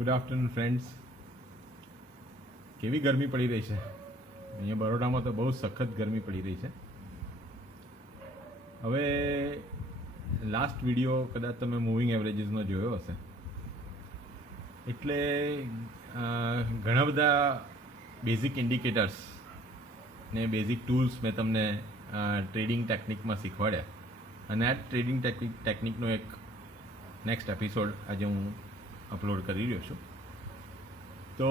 Good afternoon friends. કેવી ગરમી પડી રહી છે અહીંયા બરોડામાં, તો બહુ સખત ગરમી પડી રહી છે. હવે લાસ્ટ વિડીયો કદાચ તમે મૂવિંગ એવરેજીસનો જોયો હશે, એટલે ઘણા બધા બેઝિક ઇન્ડિકેટર્સ ને બેઝિક ટૂલ્સ મેં તમને ટ્રેડિંગ ટેકનિકમાં શીખવાડ્યા, અને આ ટ્રેડિંગ ટેકનિકનો એક નેક્સ્ટ એપિસોડ આજે હું અપલોડ કરી રહ્યો છું. તો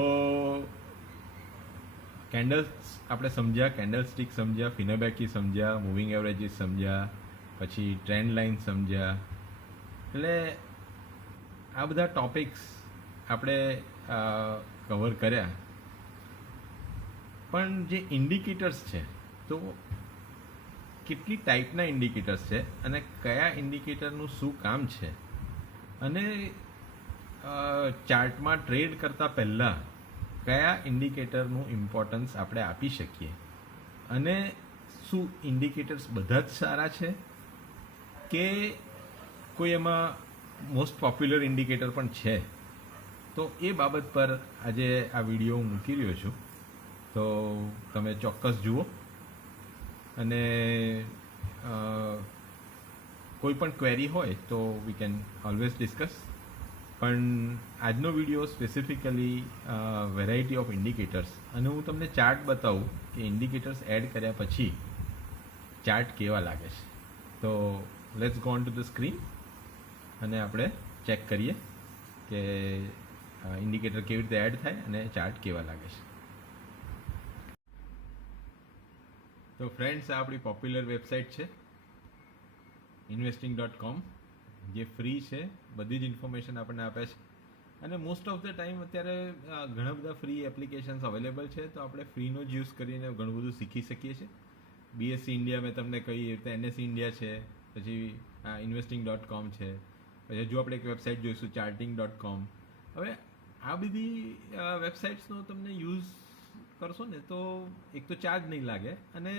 કેન્ડલ્સ આપણે સમજ્યા, કેન્ડલ સ્ટિક સમજ્યા, ફિનોબેકી સમજ્યા, મૂવિંગ એવરેજીસ સમજ્યા, પછી ટ્રેન્ડ લાઇન સમજ્યા. એટલે આ બધા ટોપિક્સ આપણે કવર કર્યા. પણ જે ઇન્ડિકેટર્સ છે, તો કેટલી ટાઈપના ઇન્ડિકેટર્સ છે અને કયા ઇન્ડિકેટરનું શું કામ છે, અને ચાર્ટમાં ટ્રેડ કરતાં પહેલાં કયા ઇન્ડિકેટરનું ઇમ્પોર્ટન્સ આપણે આપી શકીએ, અને શું ઇન્ડિકેટર્સ બધા જ સારા છે કે કોઈ એમાં મોસ્ટ પોપ્યુલર ઇન્ડિકેટર પણ છે. તો એ બાબત પર આજે આ વિડીયો હું મૂકી રહ્યો છું. તો તમે ચોક્કસ જુઓ, અને કોઈ પણ ક્વેરી હોય તો વી કેન ઓલવેઝ ડિસ્કસ. પણ આજનો video specifically variety of indicators, અને હું તમને ચાર્ટ બતાવું કે ઇન્ડિકેટર્સ એડ કર્યા પછી ચાર્ટ કેવા લાગે છે. તો let's go on to the screen અને આપણે ચેક કરીએ કે ઇન્ડિકેટર કેવી રીતે એડ થાય અને ચાર્ટ કેવા લાગે છે. તો ફ્રેન્ડ્સ, આ આપણી પોપ્યુલર વેબસાઇટ છે investing.com, જે ફ્રી છે. બધી જ ઇન્ફોર્મેશન આપણને આપે છે, અને મોસ્ટ ઓફ ધ ટાઈમ અત્યારે ઘણા બધા ફ્રી એપ્લિકેશન્સ અવેલેબલ છે, તો આપણે ફ્રીનો જ યુઝ કરીને ઘણું બધું શીખી શકીએ છીએ. બીએસસી ઇન્ડિયા મેં તમને કહી રીતે એનએસસી ઇન્ડિયા છે, પછી investing.com છે, પછી હજુ આપણે એક વેબસાઇટ જોઈશું charting.com. હવે આ બધી વેબસાઇટ્સનો તમને યુઝ કરશો ને તો એક તો ચાર્જ નહીં લાગે, અને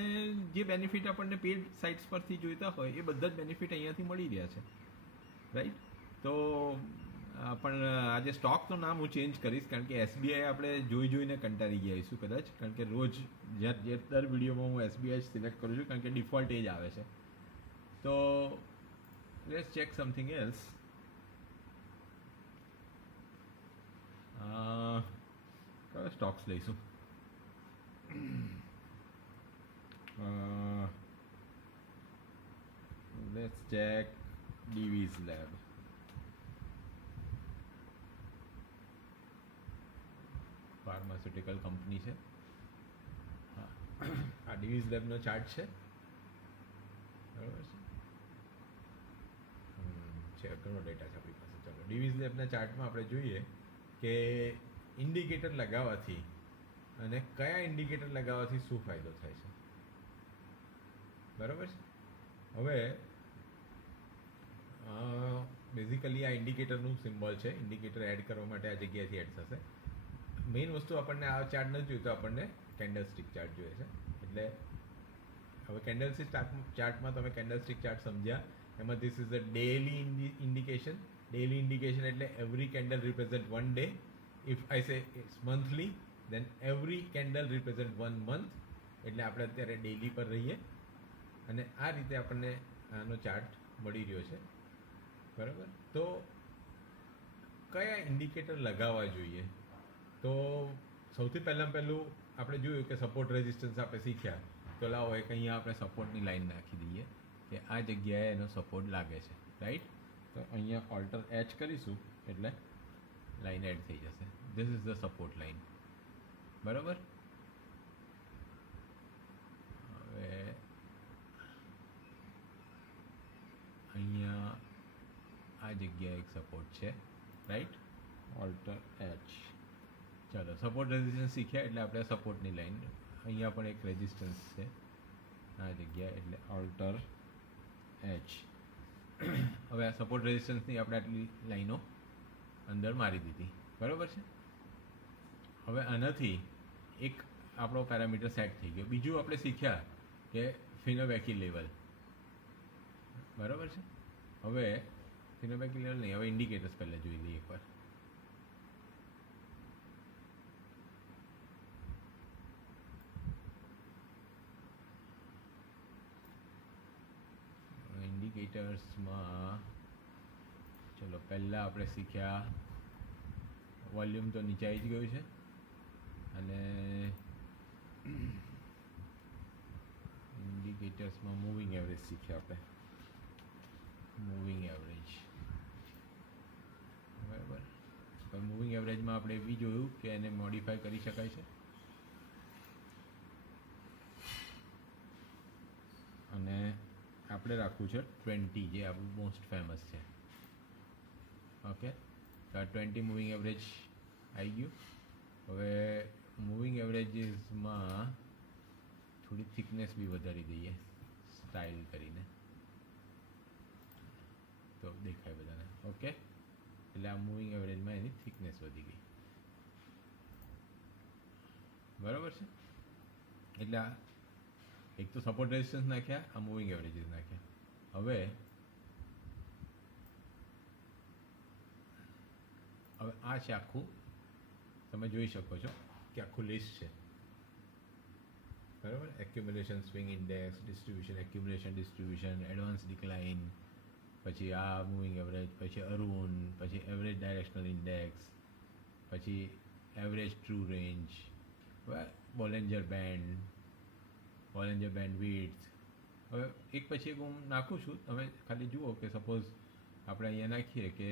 જે બેનિફિટ આપણને પેડ સાઇટ્સ પરથી જોઈતા હોય એ બધા જ બેનિફિટ અહીંયાથી મળી રહ્યા છે, રાઈટ. તો પણ આજે સ્ટોકનું નામ હું ચેન્જ કરીશ, કારણ કે એસબીઆઈ આપણે જોઈને કંટાળી ગયા હશું કદાચ, કારણ કે રોજ દર વિડીયોમાં હું એસબીઆઈ સિલેક્ટ કરું છું, કારણ કે ડિફોલ્ટ એ જ આવે છે. તો લેટ્સ ચેક સમથિંગ એલ્સ. કયો સ્ટોક્સ લઈશું? Let's check Divi's lab. Pharmaceutical company છે. હા, આ ડીવીઝ લેબનો ચાર્ટ છે, બરાબર છે. ઘણો ડેટા છે આપણી પાસે. ચાલો ડીવીઝ લેબના ચાર્ટમાં આપણે જોઈએ કે ઇન્ડિકેટર લગાવવાથી અને કયા ઇન્ડિકેટર લગાવવાથી શું ફાયદો થાય છે, બરાબર છે. હવે બેઝિકલી આ ઇન્ડિકેટરનું સિમ્બોલ છે. ઇન્ડિકેટર એડ કરવા માટે આ જગ્યાએથી એડ થશે. મેઇન વસ્તુ આપણને આ ચાર્ટ નથી જોઈતો, આપણને કેન્ડલ સ્ટિક ચાર્ટ જોઈએ છે. એટલે હવે કેન્ડલ સ્ટિક ચાર્ટમાં તમે કેન્ડલ સ્ટિક ચાર્ટ સમજ્યા. એમાં this is the daily indication. Daily indication એટલે every candle represent 1 day. If I say it's monthly, then every candle represent 1 month. એટલે આપણે અત્યારે ડેલી પર રહીએ, અને આ રીતે આપણને આનો ચાર્ટ મળી રહ્યો છે, બરાબર. તો કયા ઇન્ડિકેટર લગાવવા જોઈએ? તો સૌથી પહેલું આપણે જોયું કે સપોર્ટ રેઝિસ્ટન્સ આપણે શીખ્યા. તો લાવો એક અહીંયા આપણે સપોર્ટની લાઈન નાખી દઈએ કે આ જગ્યાએ એનો સપોર્ટ લાગે છે, રાઈટ. તો અહીંયા ઓલ્ટર એચ કરીશું એટલે લાઈન એડ થઈ જશે. This is the support line, બરાબર. હવે અહીંયા આ જગ્યાએ એક સપોર્ટ છે, રાઈટ. Alter H. ચાલો, સપોર્ટ રેઝિસ્ટન્સ શીખ્યા એટલે આપણે સપોર્ટની લાઈન. અહીંયા પણ એક રેઝિસ્ટન્સ છે આ જગ્યાએ, એટલે ઓલ્ટર એચ. હવે આ સપોર્ટ રેઝિસ્ટન્સની આપણે આટલી લાઈનો અંદર મારી દીધી, બરાબર છે. હવે આનાથી એક આપણો પેરામીટર સેટ થઈ ગયો. બીજું આપણે શીખ્યા કે ફિનોબેકી લેવલ, બરાબર છે. હવે ફિનોબેકી લેવલ નહીં, હવે ઇન્ડિકેટર્સ પહેલાં જોઈ લઈએ એકવાર. ઇન્ડિકેટર્સમાં ચલો પહેલાં આપણે શીખ્યા વોલ્યુમ તો નીચે આવી જ ગયું છે અને ઇન્ડિકેટર્સમાં મૂવિંગ એવરેજ શીખ્યા આપણે મૂવિંગ એવરેજ બરાબર. પણ મૂવિંગ એવરેજમાં આપણે એવી જોયું કે એને મોડિફાઈ કરી શકાય છે અને આપણે રાખવું છે 20 જે આપણું મોસ્ટ ફેમસ છે. ઓકે તો આ 20 મૂવિંગ એવરેજ આવી ગયું. હવે મૂવિંગ એવરેજીસમાં થોડી થિકનેસ બી વધારી દઈએ સ્ટાઇલ કરીને તો દેખાય બધાને. ઓકે એટલે આ મૂવિંગ એવરેજમાં એની થિકનેસ વધી ગઈ બરાબર છે. એટલે આ એક તો સપોર્ટ રેઝિસ્ટન્સ નાખ્યા, આ મૂવિંગ એવરેજીસ નાખ્યા. હવે આ છે આખું, તમે જોઈ શકો છો કે આખું લિસ્ટ છે બરાબર. Accumulation swing index, distribution accumulation distribution, advance decline, પછી આ મૂવિંગ એવરેજ, પછી અરુણ, પછી એવરેજ ડાયરેક્શનલ ઇન્ડેક્સ, પછી average true range, Bollinger band width. હવે એક પછી એક હું નાખું છું, તમે ખાલી જુઓ કે સપોઝ આપણે અહીંયા નાખીએ કે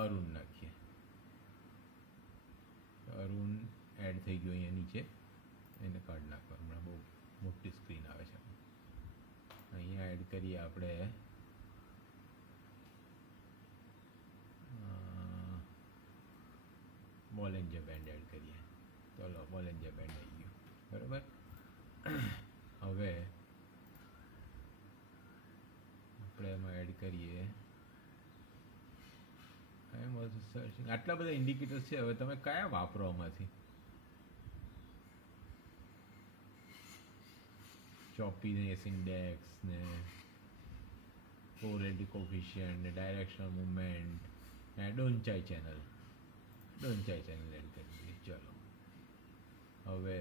અરુણ નાખીએ, અરુણ એડ થઈ ગયું અહીંયા નીચે, એને કાઢ નાખો, હમણાં બહુ મોટી સ્ક્રીન આવે છે. અહીંયા એડ કરીએ આપણે બોલેન્જર બેન્ડ એડ કરીએ. ચલો બોલેન્જર બેન્ડ આવી ગયું બરાબર. હવે આપણે એમાં એડ કરીએ સર્ચિંગ. આટલા બધા ઇન્ડિકેટર્સ છે, હવે તમે કયા વાપરો આમાંથી? ચોપીનેસ ઇન્ડેક્સ ને પોલેરિટી કોફિશિયન્ટ ને ડાયરેક્શનલ મૂવમેન્ટ ને ડોન્ચાઈ ચેનલ એડ કરી દઈએ. ચલો હવે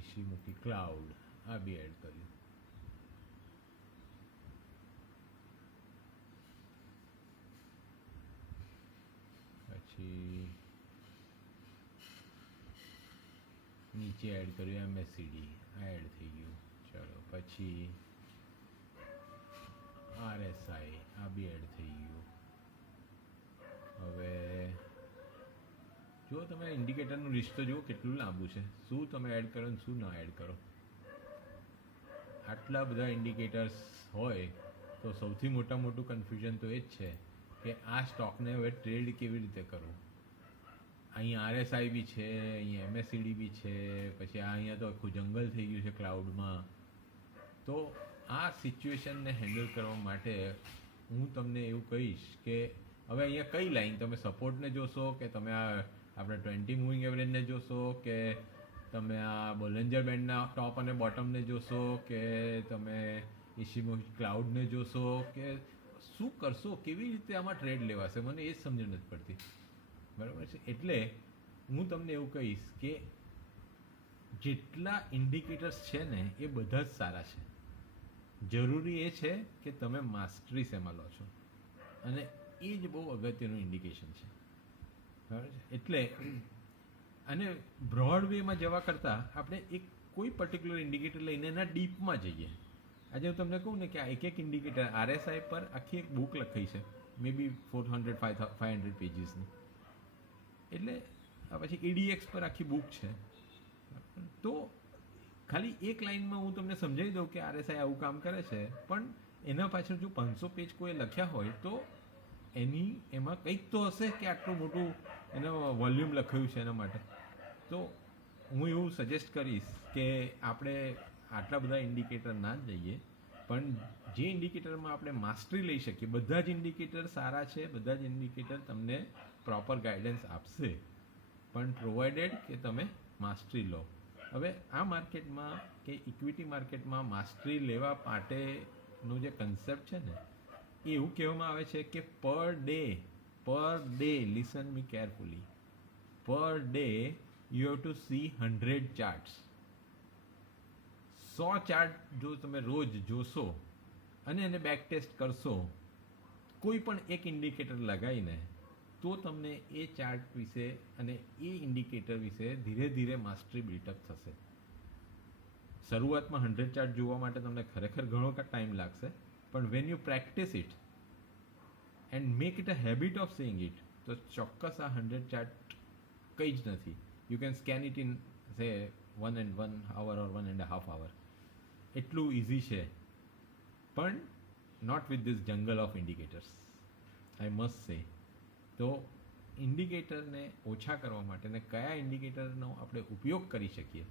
ઇશિમુકી ક્લાઉડ આ બી એડ કર્યું. પછી નીચે એડ કર્યું MSCD, આ એડ થઈ ગયું. ચલો પછી RSI આ બી એડ થઈ ગયું. હવે જો તમે ઇન્ડિકેટરનું લિસ્ટ તો જુઓ કેટલું લાંબુ છે, શું તમે એડ કરો ને શું ના એડ કરો. આટલા બધા ઇન્ડિકેટર્સ હોય તો સૌથી મોટું કન્ફ્યુઝન તો એ જ છે કે આ સ્ટોકને હવે ટ્રેડ કેવી રીતે કરવું. અહીંયા RSI બી છે, અહીંયા MSCD બી છે, પછી અહીંયા તો આખું જંગલ થઈ ગયું છે ક્લાઉડમાં. તો આ સિચ્યુએશનને હેન્ડલ કરવા માટે હું તમને એવું કહીશ કે હવે અહીંયા કઈ લાઈન તમે સપોર્ટને જોશો કે તમે આ આપણે 20 મૂવિંગ એવરેજને જોશો કે તમે આ બોલેન્જર બેન્ડના ટોપ અને બોટમને જોશો કે તમે ઇશિમુકી ક્લાઉડને જોશો કે શું કરશો, કેવી રીતે આમાં ટ્રેડ લેવાશે, મને એ જ સમજણ નથી પડતી બરાબર છે. એટલે હું તમને એવું કહીશ કે જેટલા ઇન્ડિકેટર્સ છે ને એ બધા જ સારા છે. જરૂરી એ છે કે તમે માસ્ટરી શેમાં લો છો, અને એ જ બહુ અગત્યનું ઇન્ડિકેશન છે બરાબર છે. એટલે અને બ્રોડ વેમાં જવા કરતાં આપણે એક કોઈ પર્ટિક્યુલર ઇન્ડિકેટર લઈને એના ડીપમાં જઈએ. આજે હું તમને કહું ને કે આ એક ઇન્ડિકેટર RSI પર આખી એક બુક લખાઈ છે, મે બી 400-500 પેજીસની. એટલે પછી EDX પર આખી બુક છે. તો ખાલી એક લાઇનમાં હું તમને સમજાવી દઉં કે RSI આવું કામ કરે છે, પણ એના પાછળ જો 500 પેજ કોઈ લખ્યા હોય તો એમાં કંઈક તો હશે કે આટલું મોટું એનો વોલ્યુમ લખાયું છે એના માટે. તો હું એવું સજેસ્ટ કરીશ કે આપણે આટલા બધા ઇન્ડિકેટર ના જ લઈએ, પણ જે ઇન્ડિકેટરમાં આપણે માસ્ટરી લઈ શકીએ. બધા જ ઇન્ડિકેટર સારા છે, બધા જ ઇન્ડિકેટર તમને પ્રોપર ગાઈડન્સ આપશે, પણ પ્રોવાઇડેડ કે તમે માસ્ટરી લો. હવે આ માર્કેટમાં કે ઇક્વિટી માર્કેટમાં માસ્ટરી લેવા માટેનો જે કન્સેપ્ટ છે ને એ એવું કહેવામાં આવે છે કે per day listen me carefully, per day you have to C 100 charts. 100 chart જો તમે રોજ જોશો અને એને બેક ટેસ્ટ કરશો કોઈ પણ એક ઇન્ડિકેટર લગાવીને, તો તમને એ ચાર્ટ વિશે અને એ ઇન્ડિકેટર વિશે ધીરે ધીરે માસ્ટરી બિલ્ટઅપ થશે. શરૂઆતમાં 100 ચાર્ટ જોવા માટે તમને ખરેખર ઘણો ટાઈમ લાગશે, પણ when you practice it and make it a habit of seeing it, તો ચોક્કસ આ 100 ચાર્ટ કંઈ જ નથી. You can scan it in સે 1 hour or 1.5 hour. એટલું ઇઝી છે, પણ નોટ વિથ ધીસ જંગલ ઓફ ઇન્ડિકેટર્સ, આઈ મસ્ટ સે. તો ઇન્ડિકેટરને ઓછા કરવા માટે ને કયા ઇન્ડિકેટરનો આપણે ઉપયોગ કરી શકીએ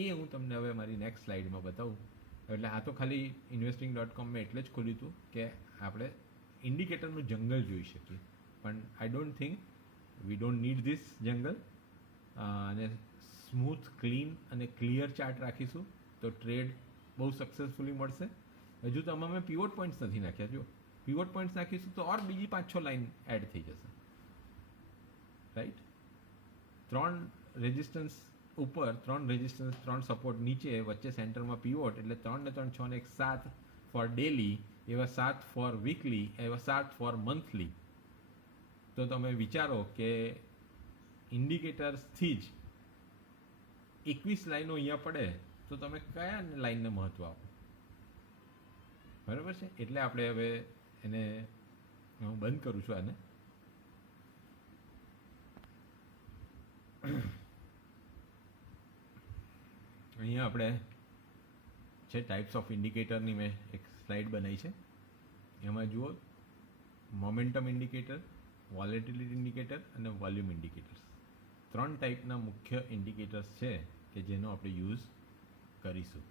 એ હું તમને હવે મારી નેક્સ્ટ સ્લાઇડમાં બતાવું. એટલે આ તો ખાલી investing.com મેં એટલે જ ખોલ્યું હતું કે આપણે ઇન્ડિકેટરનું જંગલ જોઈ શકીએ, પણ I don't think we don't need this જંગલ. અને સ્મૂથ, ક્લીન અને ક્લિયર ચાર્ટ રાખીશું તો ટ્રેડ બહુ સક્સેસફુલી મળશે. હજુ તો આમાં મેં પીવોટ પોઈન્ટ્સ નથી નાખ્યા. જો પીવોટ પોઈન્ટ્સ નાખીશું તો ઓર બીજી 5-6 લાઈન એડ થઈ જશે, રાઈટ. 3 રેઝિસ્ટન્સ ઉપર, 3 રેઝિસ્ટન્સ, 3 સપોર્ટ નીચે, વચ્ચે સેન્ટરમાં પીવોટ, એટલે 3 ને 3 6 ને 1 7 ફોર ડેલી, એવા 7 ફોર વીકલી, એવા 7 ફોર મંથલી. તો તમે વિચારો કે ઇન્ડિકેટર્સથી જ 21 લાઈનો અહીંયા પડે તો તમે કયા લાઈનને મહત્વ આપો? બરાબર છે. એટલે આપણે હવે એને હું બંધ કરું છું આને. અહીંયા આપણે છે ટાઈપ્સ ઓફ ઇન્ડિકેટરની મેં એક સ્લાઇડ બનાવી છે. એમાં જુઓ મોમેન્ટમ ઇન્ડિકેટર, વોલેટિલિટી ઇન્ડિકેટર અને વોલ્યુમ ઇન્ડિકેટર્સ. 3 ટાઈપના મુખ્ય ઇન્ડિકેટર્સ છે કે જેનો આપણે યુઝ કરીશું.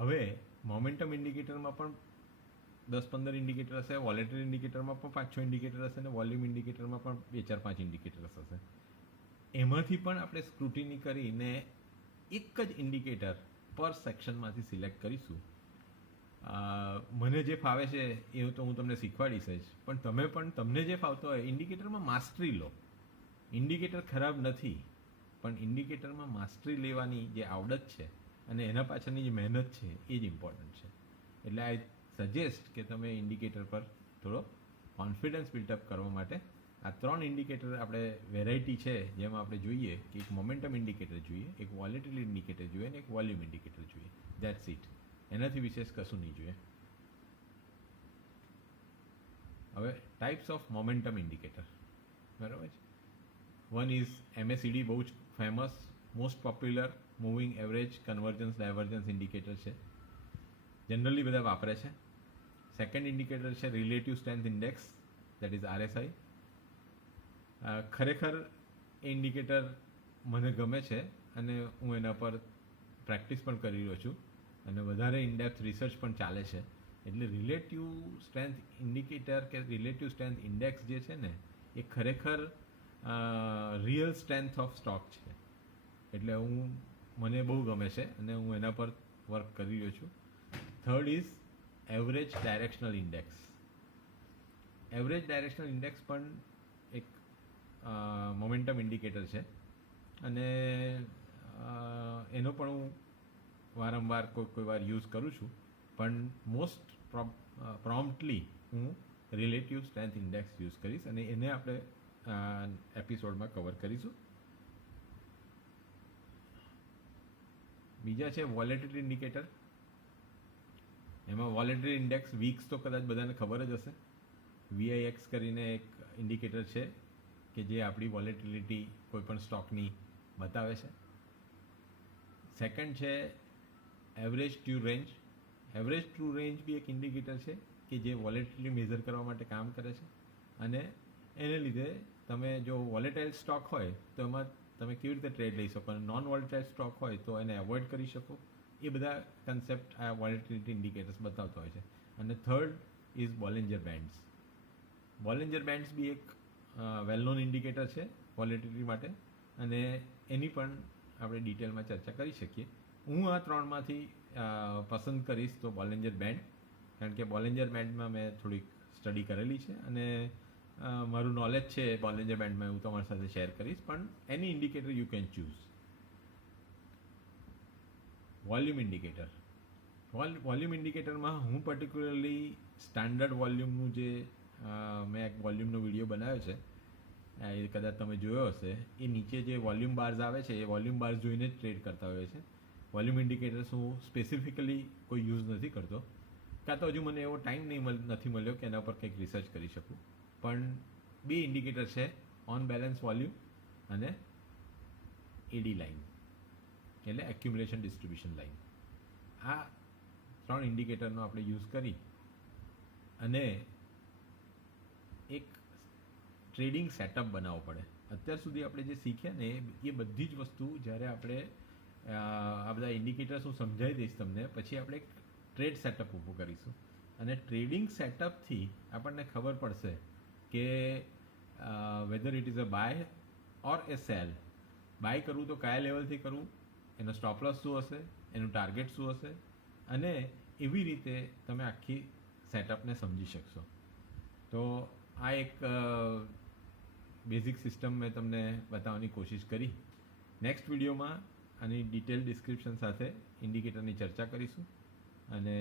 હવે મોમેન્ટમ ઇન્ડિકેટરમાં પણ 10-15 ઇન્ડિકેટર હશે, વોલેટિલિટી ઇન્ડિકેટરમાં પણ 5-6 ઇન્ડિકેટર હશે અને વોલ્યુમ ઇન્ડિકેટરમાં પણ 2-4-5 ઇન્ડિકેટર્સ હશે. એમાંથી પણ આપણે સ્ક્રુટિની કરીને એક જ ઇન્ડિકેટર પર સેક્શનમાંથી સિલેક્ટ કરીશું. મને જે ફાવે છે એ તો હું તમને શીખવાડીશ જ, પણ તમે પણ તમને જે ફાવતો હોય ઇન્ડિકેટરમાં માસ્ટરી લો. ઇન્ડિકેટર ખરાબ નથી, પણ ઇન્ડિકેટરમાં માસ્ટરી લેવાની જે આવડત છે અને એના પાછળની જે મહેનત છે એ જ ઇમ્પોર્ટન્ટ છે. એટલે આઈ સજેસ્ટ કે તમે ઇન્ડિકેટર પર થોડો કોન્ફિડન્સ બિલ્ટઅપ કરવા માટે આ 3 ઇન્ડિકેટર આપણે વેરાયટી છે જેમાં આપણે જોઈએ કે એક મોમેન્ટમ ઇન્ડિકેટર જોઈએ, એક વોલેટિલિટી ઇન્ડિકેટર જોઈએ અને એક વોલ્યુમ ઇન્ડિકેટર જોઈએ. That's it. એનાથી વિશેષ કશું નહીં જોઈએ. હવે ટાઈપ્સ ઓફ મોમેન્ટમ ઇન્ડિકેટર, બરાબર છે. વન ઇઝ MACD, બહુ જ famous, most popular moving average convergence divergence indicator છે, જનરલી બધા વાપરે છે. સેકન્ડ ઇન્ડિકેટર છે relative strength index, that is RSI. ખરેખર એ ઇન્ડિકેટર મને ગમે છે અને હું એના પર પ્રેક્ટિસ પણ કરી રહ્યો છું અને વધારે ઇનડેપ્થ રિસર્ચ પણ ચાલે છે. એટલે રિલેટિવ સ્ટ્રેન્થ ઇન્ડિકેટર કે રિલેટિવ સ્ટ્રેન્થ ઇન્ડેક્સ જે છે ને એ ખરેખર રિયલ સ્ટ્રેન્થ ઓફ સ્ટોક છે. એટલે મને બહુ ગમે છે અને હું એના પર વર્ક કરી રહ્યો છું. Third is average directional index. Average directional index પણ એક મોમેન્ટમ ઇન્ડિકેટર છે અને એનો પણ હું વારંવાર કોઈ વાર યુઝ કરું છું, પણ મોસ્ટ પ્રોમ્પ્ટલી હું રિલેટિવ સ્ટ્રેન્થ ઇન્ડેક્સ યુઝ કરીશ અને એને આપણે એપિસોડમાં કવર કરીશું. બીજા છે વોલેટિલિટી ઇન્ડિકેટર. એમાં વોલેટિલિટી ઇન્ડેક્સ વીક્સ તો કદાચ બધાને ખબર જ હશે. VIX કરીને એક ઇન્ડિકેટર છે કે જે આપણી વોલેટિલિટી કોઈપણ સ્ટોકની બતાવે છે. સેકન્ડ છે average true range. Average true range બી એક ઇન્ડિકેટર છે કે જે વોલેટિલિટી મેઝર કરવા માટે કામ કરે છે અને એને લીધે તમે જો વોલેટાઇલ સ્ટોક હોય તો એમાં તમે કેવી રીતે ટ્રેડ લઈ શકો અને નોન વોલેટાઇલ સ્ટોક હોય તો એને એવોઇડ કરી શકો. એ બધા કન્સેપ્ટ આ વોલેટિલિટી ઇન્ડિકેટર્સ બતાવતા હોય છે. અને થર્ડ ઇઝ બોલિંજર બેન્ડ્સ. બોલિંજર બેન્ડ્સ બી એક વેલ નોન ઇન્ડિકેટર છે વોલેટિલિટી માટે અને એની પણ આપણે ડિટેલમાં ચર્ચા કરી શકીએ. હું આ 3માંથી પસંદ કરીશ તો બોલિંજર બેન્ડ, કારણ કે બોલિંજર બેન્ડમાં મેં થોડીક સ્ટડી કરેલી છે અને મારું નોલેજ છે બોલિંજર બેન્ડમાં હું તમારી સાથે શેર કરીશ, પણ any indicator you can choose. Volume indicator. Volume ઇન્ડિકેટરમાં હું પર્ટિક્યુલરલી સ્ટાન્ડર્ડ વોલ્યુમનું જે મેં એક વોલ્યુમનો વિડીયો બનાવ્યો છે, એ કદાચ તમે જોયો હશે, એ નીચે જે વોલ્યુમ બાર્સ આવે છે એ વોલ્યુમ બાર્સ જોઈને જ ટ્રેડ કરતા હોય છે. વોલ્યુમ ઇન્ડિકેટર્સ હું સ્પેસિફિકલી કોઈ યુઝ નથી કરતો, કાં તો હજુ મને એવો ટાઈમ નથી મળ્યો કે એના પર કંઈક રિસર્ચ કરી શકું. પણ બે ઇન્ડિકેટર છે, ઓન બેલેન્સ વોલ્યુમ અને એડી લાઇન, એટલે એક્યુમ્યુલેશન ડિસ્ટ્રીબ્યુશન લાઇન. આ 3 ઇન્ડિકેટરનો આપણે યુઝ કરી અને એક ટ્રેડિંગ સેટઅપ બનાવવો પડે. અત્યાર સુધી આપણે જે શીખ્યા ને એ બધી જ વસ્તુ જ્યારે આપણે આ બધા ઇન્ડિકેટર્સ હું સમજાવી દઈશ તમને, પછી આપણે એક ટ્રેડ સેટઅપ ઊભું કરીશું અને ટ્રેડિંગ સેટઅપથી આપણને ખબર પડશે કે whether it is a buy or a sell. Buy કરવું તો કયા લેવલથી કરવું, એનો સ્ટોપ લોસ શું હશે, એનું ટાર્ગેટ શું હશે, અને એવી રીતે તમે આખી સેટઅપને સમજી શકશો. તો આ એક બેઝિક સિસ્ટમ મેં તમને બતાવવાની કોશિશ કરી. નેક્સ્ટ વિડીયોમાં આની ડિટેલ ડિસ્ક્રિપ્શન સાથે ઇન્ડિકેટરની ચર્ચા કરીશું. અને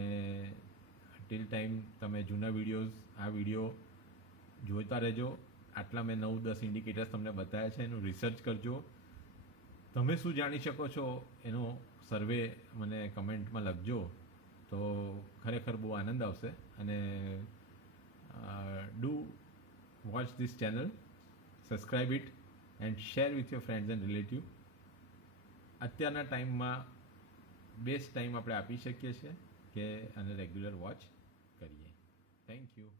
ટિલ ટાઈમ તમે જૂના આ વિડીયો જોતા રહેજો. આટલા મેં 9-10 ઇન્ડિકેટર્સ તમને બતાવ્યા છે, એનું રિસર્ચ કરજો. તમે શું જાણી શકો છો એનો સર્વે મને કમેન્ટમાં લખજો, તો ખરેખર બહુ આનંદ આવશે. અને do watch this channel, subscribe it and share with your friends and relative. અત્યારના ટાઈમમાં બેસ્ટ ટાઈમ આપણે આપી શકીએ છીએ કે આને રેગ્યુલર વોચ કરીએ. Thank you.